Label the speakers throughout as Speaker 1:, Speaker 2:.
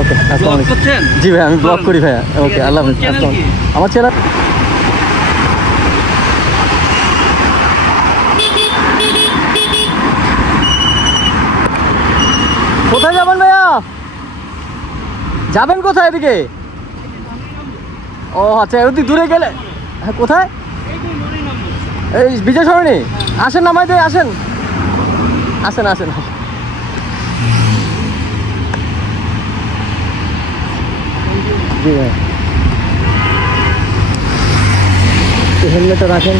Speaker 1: ওকে আসসালামু আলাইকুম। জি ভাই আমি ব্লগ করি ভাইয়া। ওকে আল্লাহ হাফেজ। আসসালামু। আমার চ্যানেল কোথায় যাবেন ভাইয়া? যাবেন কোথায় এদিকে? ও আচ্ছা ওদিক দূরে গেলে হ্যাঁ কোথায়? এই বিজয় সরণি। আসেন নামাই দিয়ে আসেন। আসেন আসেন। ভাই। হেলমেটটা রাখেন।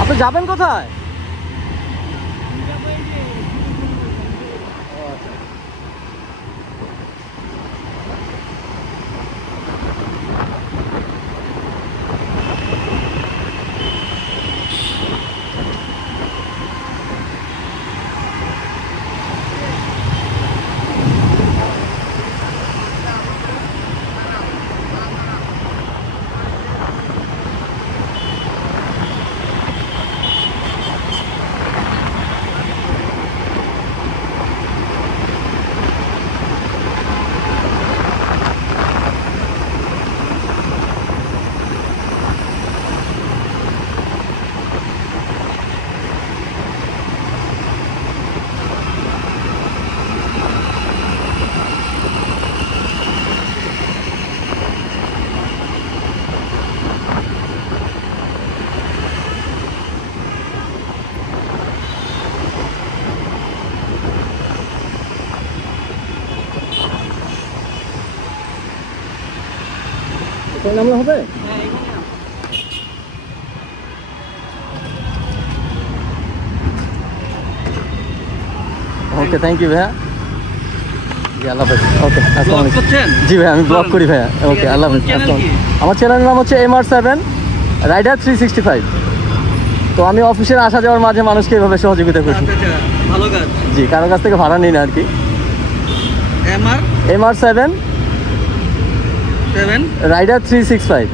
Speaker 1: আপনি যাবেন কোথায়? নামলে হবে? ওকে থ্যাংক ইউ ভাইয়া। জি আল্লাহ হাফেজ। ওকে আসসালামু আলাইকুম। জি ভাই আমি ব্লগ করি ভাইয়া। ওকে আল্লাহ হাফেজ? আমার চ্যানেলের নাম হচ্ছে M R seven rider three sixty five তো আমি অফিসের আসা যাওয়ার মাঝে মানুষকে এভাবে সহযোগিতা করি
Speaker 2: আচ্ছা আচ্ছা ভালো কাজ।
Speaker 1: জি কারও কাছ থেকে ভাড়া নিই না আর কি। M R seven
Speaker 2: seven
Speaker 1: rider three six five.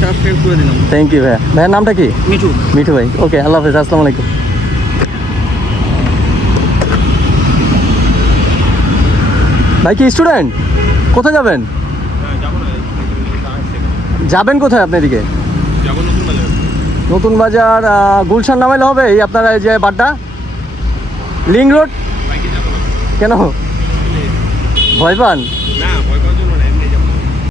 Speaker 2: Subscribe করে দিলাম।
Speaker 1: থ্যাংক ইউ ভাইয়া। ভাইয়ের নামটা কি?
Speaker 2: মিঠু।
Speaker 1: মিঠু ভাই। ওকে আল্লাহ হাফেজ আসসালামু আলাইকুম। ভাই কি স্টুডেন্ট কোথায় যাবেন? যাবেন কোথায় আপনি এদিকে? নতুন বাজার গুলশান নামাইলে হবে এই আপনার এই যে বাড্ডা লিং রোড। কেন? ভয় পান?